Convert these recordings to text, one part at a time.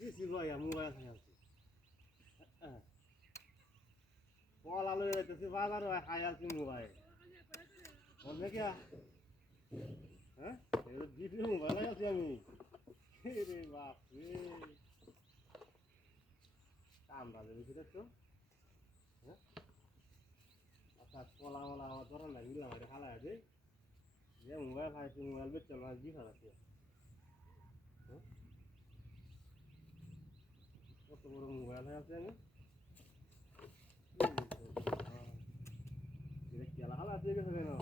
This is why mobile has. Call all the way to the father or hire the mobile. What make ya? Huh? They will give you mobile. I tell me. Hey, wow. Calm down. Is it so? Atas pola-pola orang lagi bilang ada kalah aja. Dia mobile hai tu mobile betul lagi salah dia. Kok orang mobile hai apa ni? Dia kira kalah dia ke sana?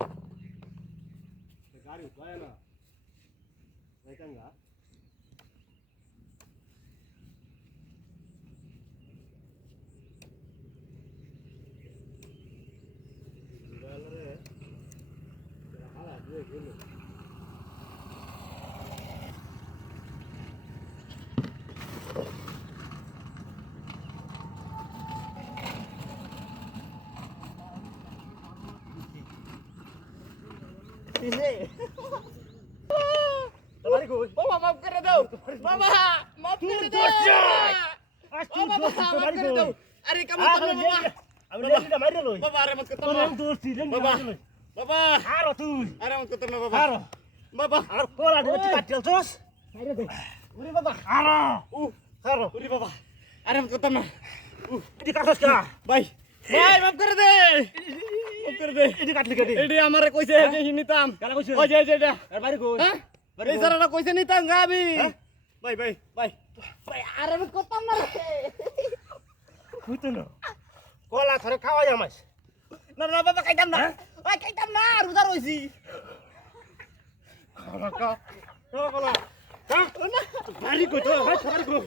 Sekali utai na. Baik enggak? Ini. Tabariku. Baba maaf कर दो बाबा माफ कर दो बाबा माफ कर दो अरे kamu tenang bapak Aku dah tidak main dulu. bapak are mat Kau ketemu yang dosti dan bapak bapak haro tu. are mat ketemu bapak Haro. bapak Haro pola dia cepat dia terus. Main deh. uri bapak Haro. Haro. uri bapak are mat ketemu Ini kasus kah? भाई भाई माफ कर दे माफ कर दे Ini kat lihat এডি আমারে কইছে যে নিতাম Kalau kau ওই যে যেটা Bariku. হ্যাঁ এই সারাটা কইছে নিতাম গাবি ভাই ভাই ভাই ভাই আরে আমি করতাম না রে Itu no. Kola thare খাওয়া যায় মাছ। না না বাবা খাইতাম না ওই খাইতাম না রোজা রইছি Kola ka. Kola. Hah? Bariku tu, bariku.